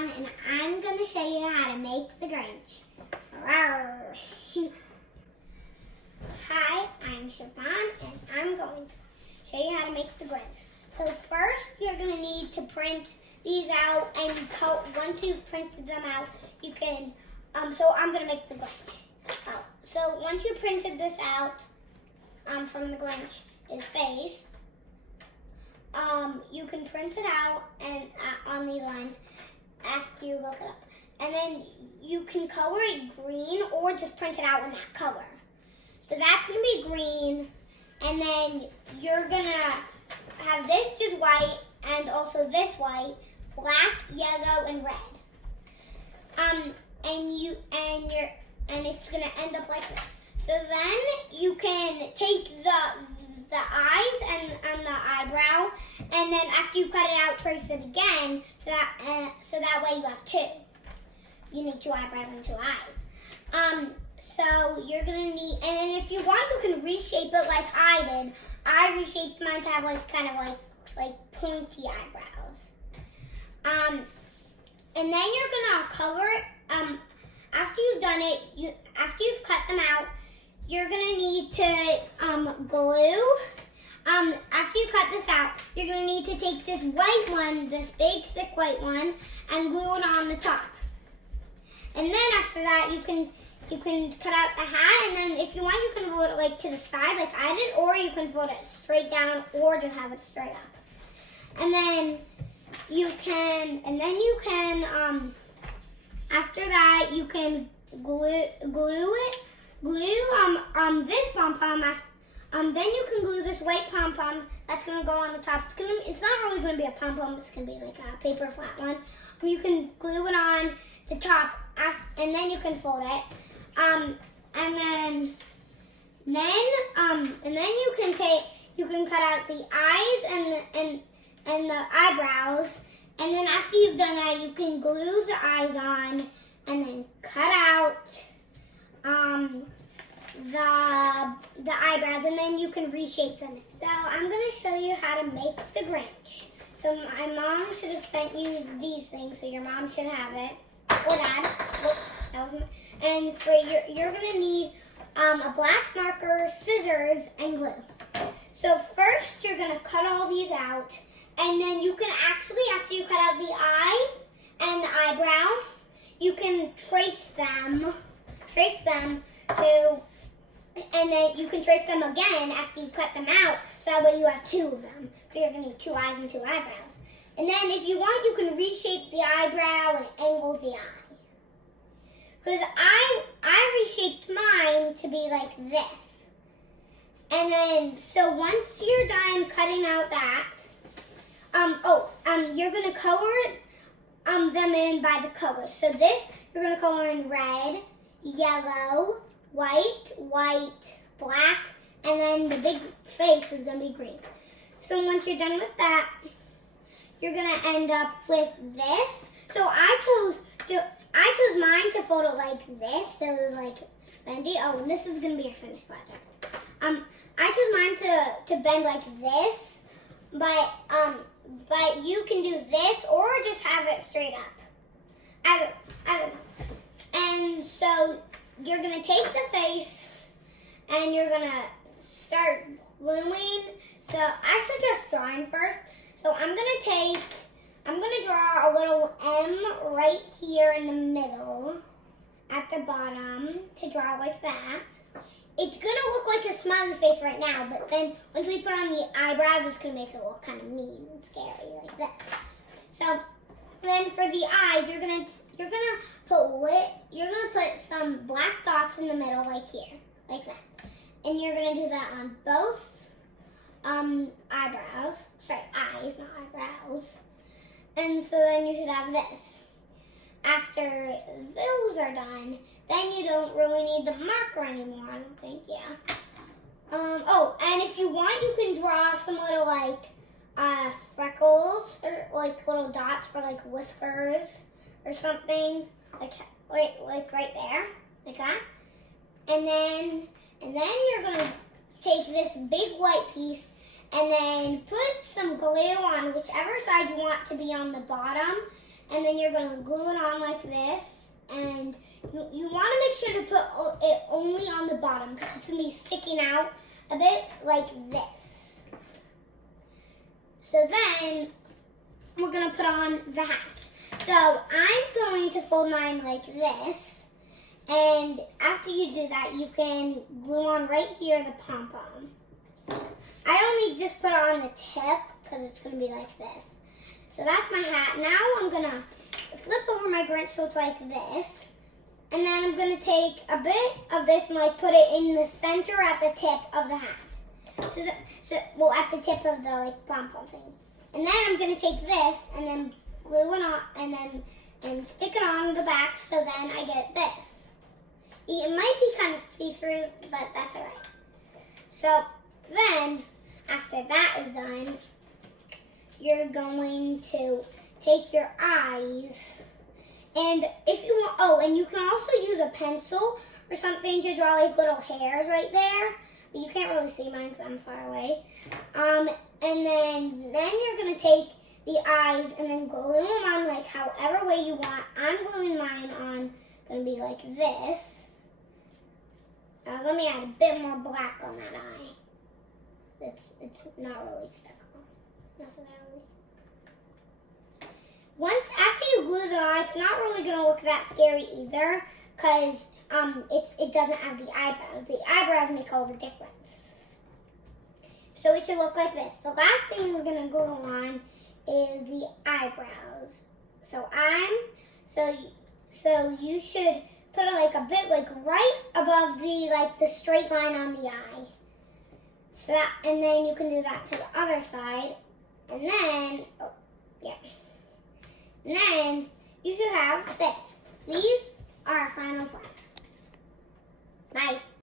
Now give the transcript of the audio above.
Siobhan, and I'm going to show you how to make the Grinch. Hi, I'm Siobhan, and I'm going to show you how to make the Grinch. So first, you're going to need to print these out, and once you've printed them out, you can, so I'm going to make the Grinch. So once you printed this out from the Grinch's face, you can print it out and on these lines after you look it up. And then you can color it green or just print it out in that color. So that's going to be green, and then you're going to have this just white and also this white, black, yellow, and red. And it's going to end up like this. So then you can take the eyes and the eyebrow, and then after you cut it out, trace it again, so that way you have two. You need two eyebrows and two eyes. So you're gonna need, and then if you want, you can reshape it like I did. I reshaped mine to have kind of like pointy eyebrows. And then you're gonna color it. After you've done it, after you've cut them out, you're gonna need to glue. After you cut this out, you're gonna need to take this white one, this big thick white one, and glue it on the top. And then after that, you can cut out the hat, and then if you want, you can fold it to the side like I did, or you can fold it straight down, or just have it straight up. And then you can, after that, you can glue it. Glue this pom-pom, then you can glue this white pom-pom that's gonna go on the top. It's not really gonna be a pom-pom, it's gonna be like a paper flat one. You can glue it on the top, and then you can fold it. And then you can cut out the eyes and the eyebrows. And then after you've done that, you can glue the eyes on, and then cut out the eyebrows, and then you can reshape them. So I'm going to show you how to make the Grinch. So my mom should have sent you these things, so your mom should have it, or dad. Whoops, that was and for you're going to need a black marker, scissors, and glue. So first, you're going to cut all these out, and then you can actually, after you cut out the eye and the eyebrow, you can trace them to, and then you can trace them again after you cut them out, so that way you have two of them. So you're going to need two eyes and two eyebrows. And then if you want, you can reshape the eyebrow and angle the eye. Because I reshaped mine to be like this. And then, so once you're done cutting out that, you're going to color them in by the colors. So this, you're going to color in red, yellow, white, black, and then the big face is going to be green. So once you're done with that, you're going to end up with this. So I chose mine to fold it like this, so it was like bendy. Oh, and this is going to be your finished project. I chose mine to bend like this, but you can do this or just have it straight up. I don't know. And so you're going to take the face and you're going to start gluing. So I suggest drawing first. So I'm going to draw a little M right here in the middle at the bottom to draw like that. It's going to look like a smiley face right now, but then once we put on the eyebrows, it's going to make it look kind of mean and scary like this. So then for the eyes, you're gonna put some black dots in the middle, like here, like that, and you're gonna do that on both eyebrows. Sorry, eyes, not eyebrows. And so then you should have this. After those are done, then you don't really need the marker anymore. I don't think, yeah. And if you want, you can draw some little freckles or little dots for whiskers or something, like right there, like that. And then you're gonna take this big white piece and then put some glue on whichever side you want to be on the bottom, and then you're going to glue it on like this, and you want to make sure to put it only on the bottom because it's going to be sticking out a bit like this. So then we're going to put on the hat. So I'm going to fold mine like this, and after you do that, you can glue on right here the pom-pom. I only just put it on the tip because it's going to be like this. So that's my hat. Now I'm going to flip over my Grinch so it's like this. And then I'm going to take a bit of this and like put it in the center at the tip of the hat. Well, at the tip of the like pom-pom thing. And then I'm going to take this and then glue it on and stick it on the back so then I get this. It might be kind of see-through, but that's all right. So then, after that is done, you're going to take your eyes, and if you want, and you can also use a pencil or something to draw like little hairs right there, but you can't really see mine because I'm far away. And then you're going to take the eyes and then glue them on like however way you want. I'm gluing mine on, going to be like this. Let me add a bit more black on that eye. It's not really stuck on necessarily. After you glue the eye, it's not really going to look that scary either because it doesn't have the eyebrows. The eyebrows make all the difference. So it should look like this. The last thing we're going to glue on is the eyebrows. So you should put it like a bit like right above the straight line on the eye. And then you can do that to the other side. And then, And then you should have this. These are our final product.